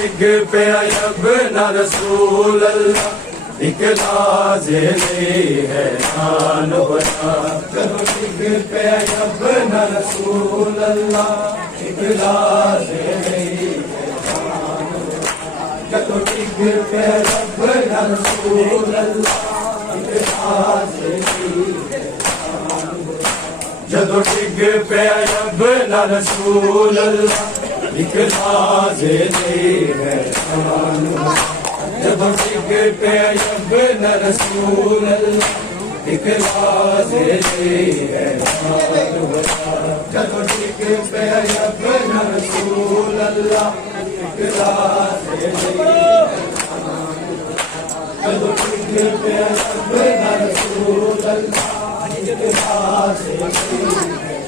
डिग पे अपना रसूल अल्लाह एक लाज़िमी है शान बता। जदों डिग पे अपना रसूल अल्लाह एक लाज़िमी है शान बता। जदों डिग पे अपना रसूल अल्लाह एक लाज़िमी है शान बता। जदों डिग पे अपना रसूल अल्लाह एक लाज़िमी है शान बता। जदों डिग पे अपना रसूल अल्लाह एक लाज़िमी है शान बता। जदों डिग पे अपना रसूल अल्लाह एक लाज़िमी है शान बता। जदों डिग पे अपना रसूल अल्लाह एक लाज़िमी है।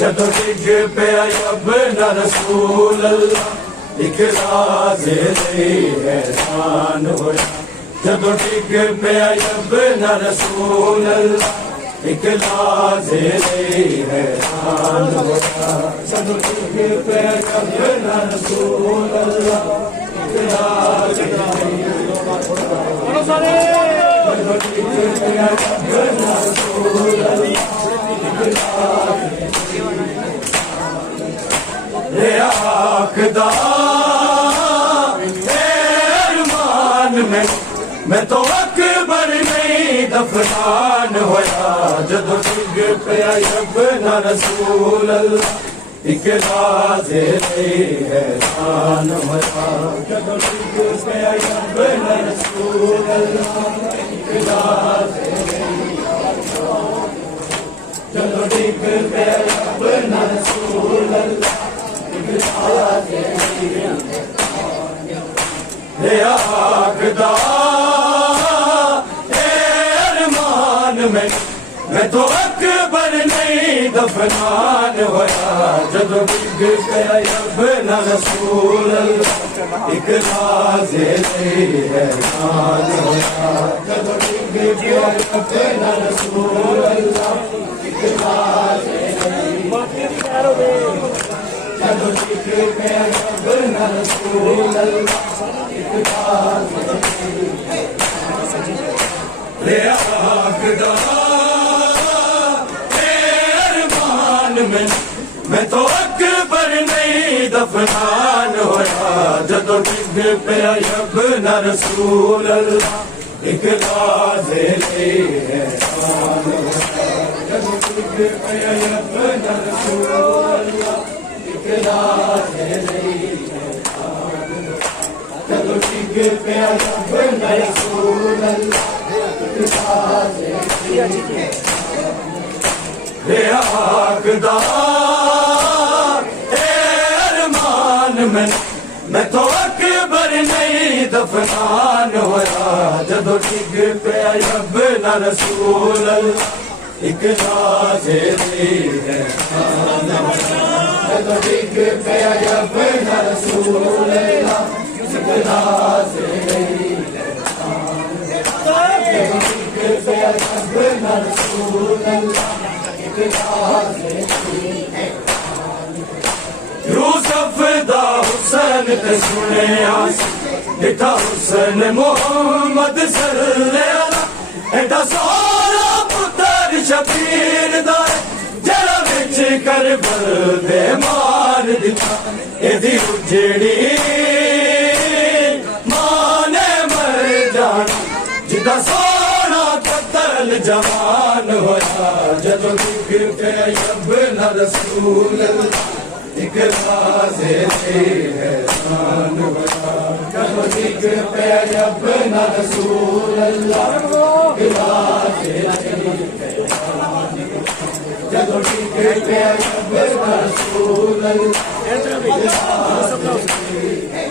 जदों डिग पे अपना रसूल अल्लाह एक लाज़िमी है शान होया। जदों डिग पे अपना रसूल अल्लाह एक लाज़िमी है शान होया। जदों डिग पे अपना रसूल अल्लाह एक लाज़िमी है शान होया। जदों डिग पे अपना रसूल अल्लाह एक लाज़िमी है। आखदा अरमान में मैं तो अकबर नहीं दफनान होया। जदों डिग पे अपना रसूल अल्लाह एक लाज़िमी है शान होया। जदों डिग पे अपना रसूल अल्लाह एक लाज़िमी है शान। जदों डिग पे अपना रसूल अल्लाह आखदा अरमान में मैं तो अकबर नहीं दफनान होया। जदों डिग पे अपना रसूल अल्लाह एक लाज़िमी है शान होया। जदों डिग पे अपना रसूल अल्लाह एक लाज़िमी है। जदों डिग पे अपना रसूल अल्लाह एक लाज़िमी है। आखदा अरमान में मैं तो अकबर नहीं दफनान होया। जदों डिग पे अपना रसूल अल्लाह एक लाज़िमी है शान होया। जदों डिग पे अपना रसूल अल्लाह एक लाज़िमी है शान होया। जदों डिग पे अपना रसूल अल्लाह एक लाज़िमी है। आखदा अरमान में मैं तो अकबर नहीं दफनान होया। जदों डिग पे अपना रसूल अल्लाह एक लाज़िमी है शान होया। जदों डिग पे अपना रसूल अल्लाह एक लाज़िमी है शान होया। जदों डिग पे अपना रसूल अल्लाह एक लाज़िमी है। यूसुफ दा हुस्न ते सुनिया डिठा हुस्न मुहम्मद सल्लल्लाहु अलैहि। एडा सोहना पुत्र शबीर दा जरा विच करबल दे मार दिता। एदी उजड़ी मां ने मर जाना जिदा सोहना कतल जवान होया। जदों डिग पे अपना रसूल अल्लाह एक लाज़िमी है शान होया। जदों डिग पे अपना रसूल अल्लाह एक लाज़िमी है शान होया। जदों डिग पे अपना रसूल अल्लाह एक लाज़िमी है शान होया।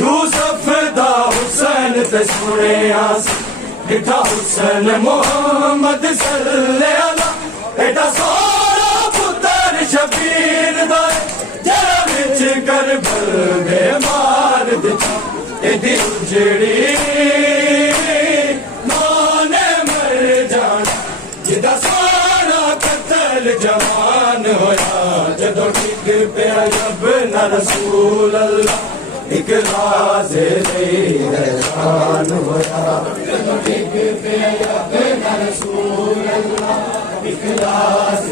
यूसुफ दा हुस्न ते सुनिया डिठा हुस्न मुहम्मद सल्लल्लाहु अलैहि। एडा सोहना पुत्र शबीर दा जरा विच करबल दे मार दिता। एदी उजड़ी मां ने मर जाना जिदा सोहना कतल जवान होया। जदों डिग पे अपना रसूल अल्लाह इकराज़ हैरान होया जदों डिग पिया रब ना रसूल अल्लाह इकराज़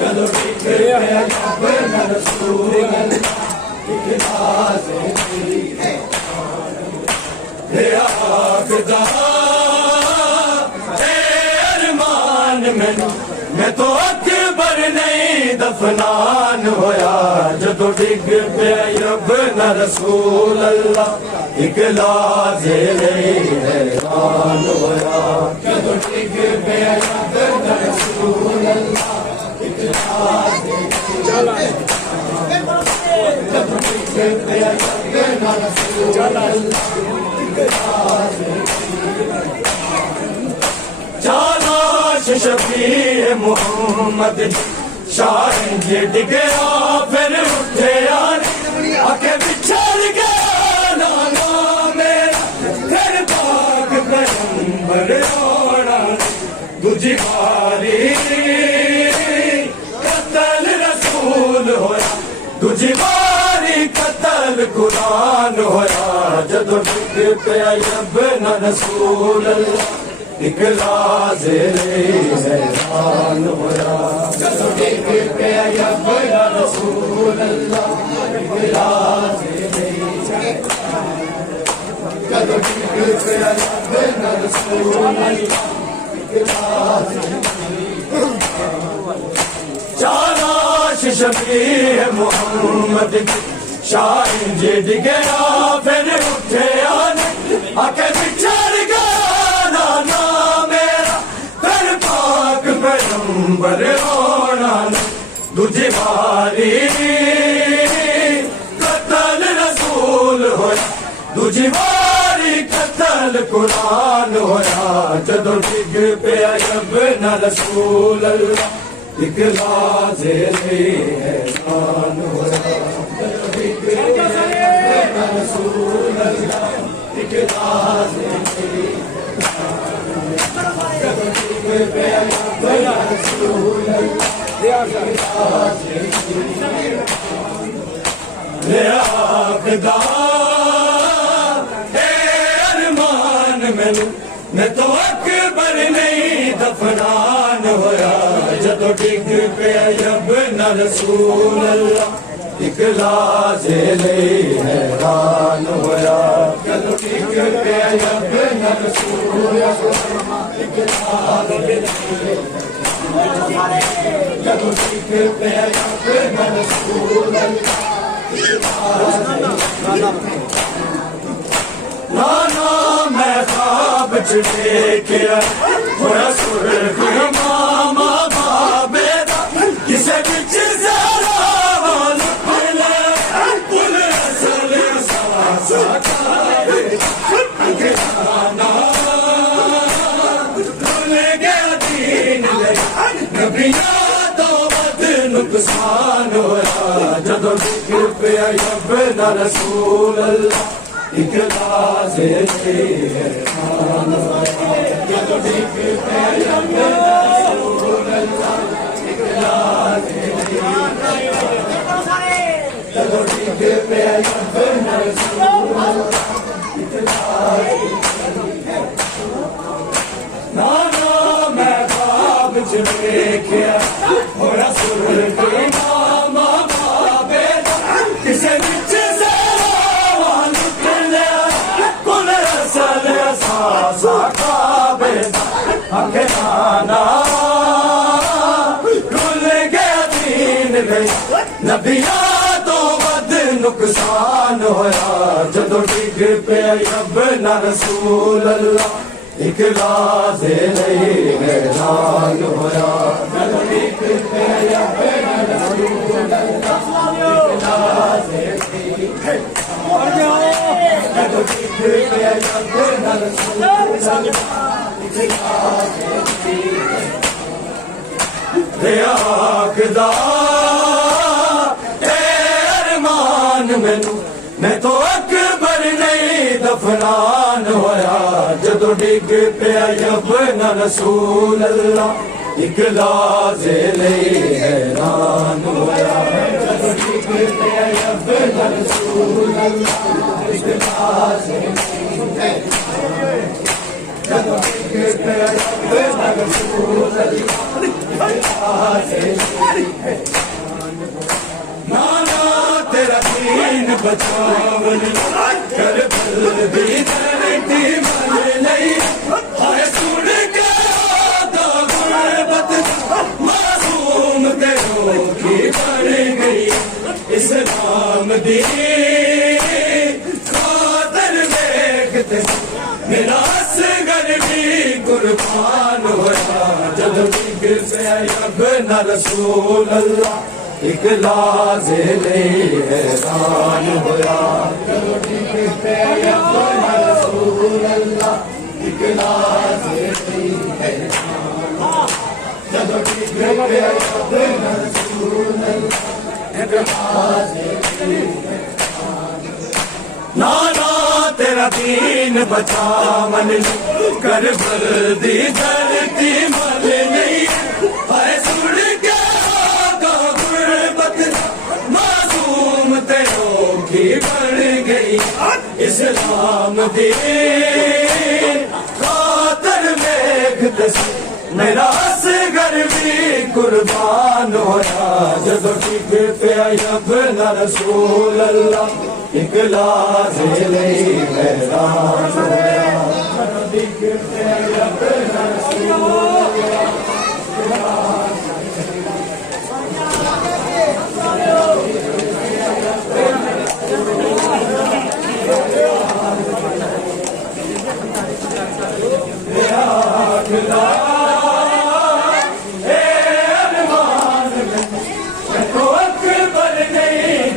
जदों डिग पिया रब ना रसूल अल्लाह इकराज़ आखदा अरमान मैनू मैं तो अकबर नहीं दफनान होया जदों डिग पिया रब ना रसूल अल्लाह इकराज़ हैरान होया जदों डिग पिया रब ना रसूल अल्लाह इकराज़ जदों डिग पिया रब ना रसूल अल्लाह जानाश शफी मोहम्मद शाह डिगया फिर उठे आके बिछड़ गया नाना मेरा फिर पाक पैगंबर रोना दूजी बारी कतल रसूल होया दूजी बारी कतल कुरान होया जदों डिग पिया रब ना रसूल अल्लाह इकराज़ हैरान होया जदों डिग पिया रब ना रसूल अल्लाह इकराज़ जदों डिग पिया रब ना रसूल अल्लाह इकराज़ जानाश शफी मोहम्मद शाह डिगया फिर उठे आके बिछड़ गया नाना मेरा फिर पाक पैगंबर रोना दूजी बारी कतल रसूल होया दूजी बारी कतल कुरान होया जदों डिग पिया रब ना रसूल अल्लाह इकराज़ हैरान होया जदों डिग पिया रब ना रसूल अल्लाह इकराज़ जदों डिग पिया रब ना रसूल अल्लाह आखदा अरमान मैनू मैं तो अकबर नहीं दफनान होया जदों डिग पिया रब ना रसूल अल्लाह इकराज़ हैरान होया जदों डिग पिया रब ना रसूल अल्लाह इकराज़ जदों डिग पिया रब ना रसूल अल्लाह नाना मैं ख्वाब च देखिया होया सुर्ख मामा बाबे दा किसे बिच ज़रा वाल पले कुल असल सा अंगेराना भूल गया दीन ले नबिया तो वद नुकसान होया जदों डिग पिया रब ना रसूल अल्लाह इकराज़ हैरान होया जदों डिग पिया रब ना रसूल अल्लाह इकराज़ जदों डिग पिया रब ना रसूल अल्लाह इकराज़ नाना मैं ख्वाब च देखिया होया सुर्ख मामा बाबे दा किसे बिच ज़रा वाल पले कुल असल सा काबे दा आखे नाना भूल गया दीन ले नबिया तो वद नुकसान होया जदों डिग पिया रब ना रसूल अल्लाह इकराज़ हैरान होया जदों डिग पिया रब ना रसूल अल्लाह इकराज़ जदों डिग पिया रब ना रसूल अल्लाह इकराज़ आखदा अरमान मैनू मैं तो अकबर नहीं दफनान होया जदों डिग पिया यबना रसूल अल्लाह एक लाजे लई हैरान होया जदों डिग पिया यबना रसूल अल्लाह एक लाजे जदों डिग पिया यबना रसूल अल्लाह एक लाजे नाना तेरा दीन बचावन करबल दी धरती मल लई हाय सुन के दा गुरबत मासूम ते रोकी बन गई इस्लाम दी खातर देखते मेरा असगर भी कुर्बान होया जब डिग पिया यबना रसूल अल्लाह एक लाजे ले हैरान होया जदों डिग पिया यबना रसूल अल्लाह एक लाजे ले हैरान जदों डिग पिया यबना रसूल अल्लाह एक लाजे ले नाना तेरा दीन बचावन करबल दी धरती मल नहीं हाय सुन के मासूम ते रोगी बन गई इस्लाम दी खातर देखते मेरा असगर भी कुर्बान होया जदों डिग पिया यबना रसूल अल्लाह एक लाजे लई हैरान होया जदों डिग पिया यबना रसूल अल्लाह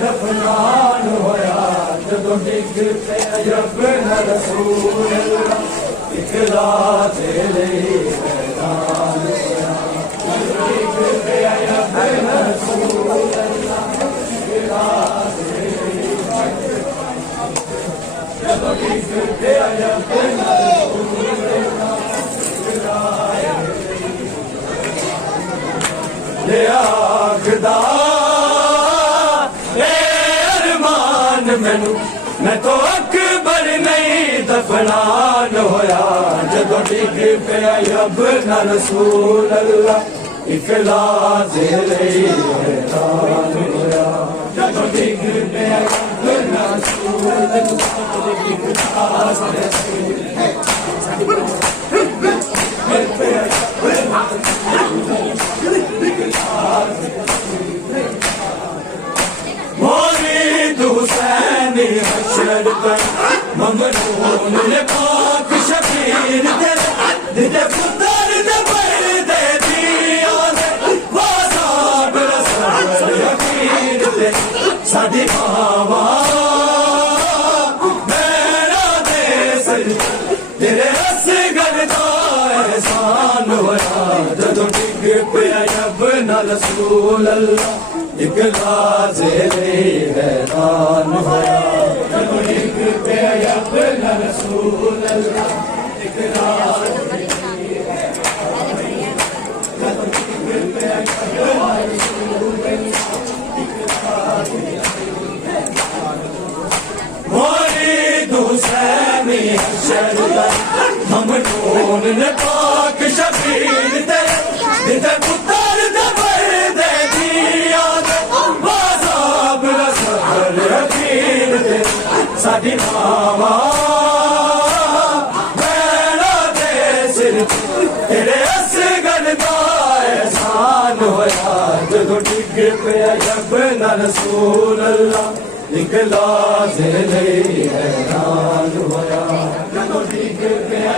दफनान होया जदों डिग पिया यबना रसूल अल्लाह एक लाजे लई हैरान होया जदों डिग पिया यबना रसूल अल्लाह एक लाजे लई जदों डिग पिया यबना रसूल अल्लाह एक लाजे ले आखदा मैनू मैं तो अकबर नहीं दफनान होया जदों डिग पिया यबना रसूल अल्लाह एक लाजे लई हैरान होया जदों डिग पिया यबना रसूल हुसैनी हशर पर ममनून ने पाक शबीर तेरे पुत्र दे पर्दे दिया वासाब रसूल यकीन ते साडी मावा मेरा देश तेरे असगर दा एहसान होया जदों डिग पिया यबना रसूल अल्लाह एक लाजे लई हैरान होया जदों डिग पिया यबना रसूल अल्लाह एक लाजे जदों डिग पिया यबना रसूल अल्लाह एक लाजे मुरीद हुसैनी हशर पर ममनून ने पाक शबीर तेरे पुत्र दे पर्दे दिया साडी मावा मेरा देश तेरे असगर दा एहसान होया जदों डिग पिया यबना रसूल अल्लाह एक लाजे लई हैरान होया जदों डिग पिया